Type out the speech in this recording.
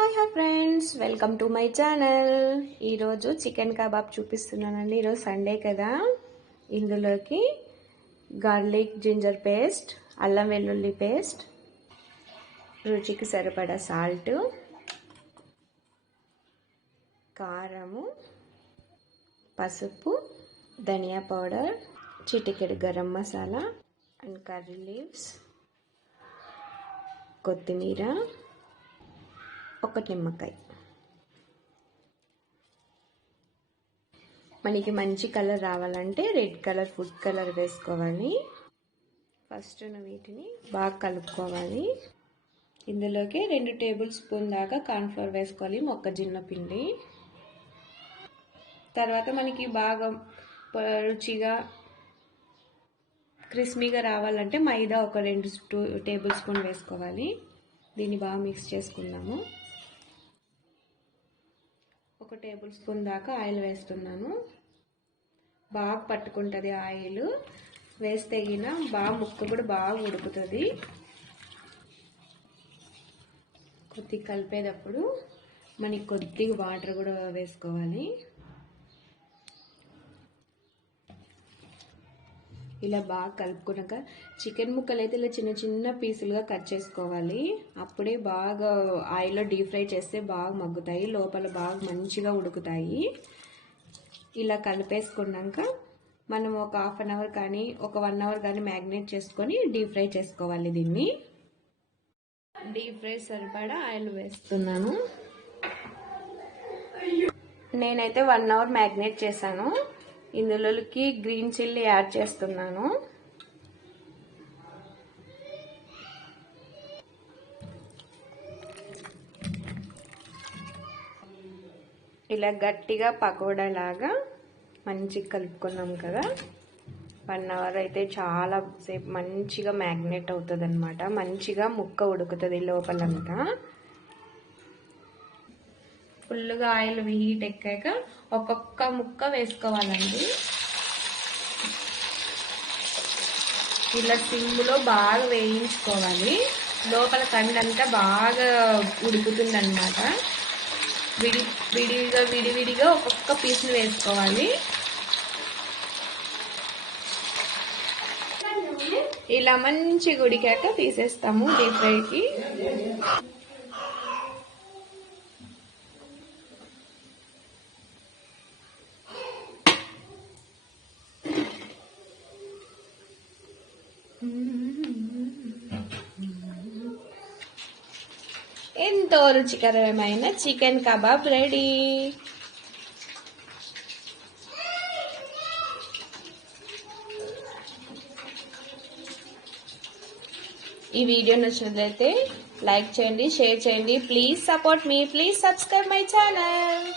Hi friends, welcome to my channel. ఈరోజు chicken kebab చూపిస్తున్నానండి. ఈరోజు సండే కదా. ఇందులోకి గార్లిక్ జింజర్ పేస్ట్, అల్లం వెల్లుల్లి పేస్ట్, రుచికి సరిపడా సాల్ట్, కారము, పసుపు, ధనియా పౌడర్, చిటికెడు garam masala and curry leaves, కొత్తిమీర, ఒక నిమ్మకాయ. మనకి మంచి కలర్ రావాలంటే రెడ్ కలర్ ఫుడ్ కలర్ వేసుకోవాలి. ఫస్ట్ వీటిని బాగా కలుపుకోవాలి. ఇందులోకి 2 టేబుల్ స్పూన్ దాకా కార్న్ఫ్లోర్ వేసుకోవాలి, మొక్కజొన్న పిండి. తర్వాత మనకి బాగా రుచిగా క్రిస్పీగా రావాలంటే మైదా ఒక 2 టేబుల్ స్పూన్ వేసుకోవాలి. దీన్ని బాగా మిక్స్ చేసుకుందాము. 1 టేబుల్ స్పూన్ దాకా ఆయిల్ వేస్తున్నాను. బాగా పట్టుకుంటుంది ఆయిల్ వేస్తే గిన బాగా ముక్క కూడా బాగా ఉడుకుతుంది. కొద్దిగా కలిపేటప్పుడు మనకి కొద్దిగా వాటర్ కూడా వేసుకోవాలి. ఇలా బాగా కలుపుకున్నాక చికెన్ ముక్కలు అయితే ఇలా చిన్న చిన్న పీసులుగా కట్ చేసుకోవాలి. అప్పుడే బాగా ఆయిల్లో డీప్ ఫ్రై చేస్తే బాగా మగ్గుతాయి, లోపల బాగా మంచిగా ఉడుకుతాయి. ఇలా కలిపేసుకున్నాక మనం ఒక 1/2 అవర్ కానీ ఒక 1 అవర్ కానీ మ్యాగ్నేట్ చేసుకొని డీప్ ఫ్రై చేసుకోవాలి. దీన్ని డీప్ ఫ్రై సరిపడా ఆయిల్ వేస్తున్నాను. నేనైతే 1 అవర్ మ్యాగ్నేట్ చేశాను. ఇందులోకి గ్రీన్ చిల్లీ యాడ్ చేస్తున్నాను. ఇలా గట్టిగా పకోడా లాగా మంచిగా కలుపుకున్నాం కదా. 1 అవర్ అయితే చాలా సేపు మంచిగా మ్యాగ్నేట్ అవుతుంది అనమాట. మంచిగా ముక్క ఉడుకుతుంది లోపలంతా. ఫుల్గా ఆయిల్ హీట్ ఎక్కాక ఒక్కొక్క ముక్క వేసుకోవాలండి. ఇలా సిమ్లో బాగా వేయించుకోవాలి. లోపల కండంతా బాగా ఉడుకుతుంది అనమాట. విడివిడిగా ఒక్కొక్క పీస్ని వేసుకోవాలి. ఇలా మంచిగా ఉడికాక తీసేస్తాము డీప్ ఫ్రైకి. ఎంతో రుచికరమైన చికెన్ కబాబ్ రెడీ. ఈ వీడియో నచ్చినట్లయితే లైక్ చేయండి, షేర్ చేయండి. Please support me, please subscribe my channel.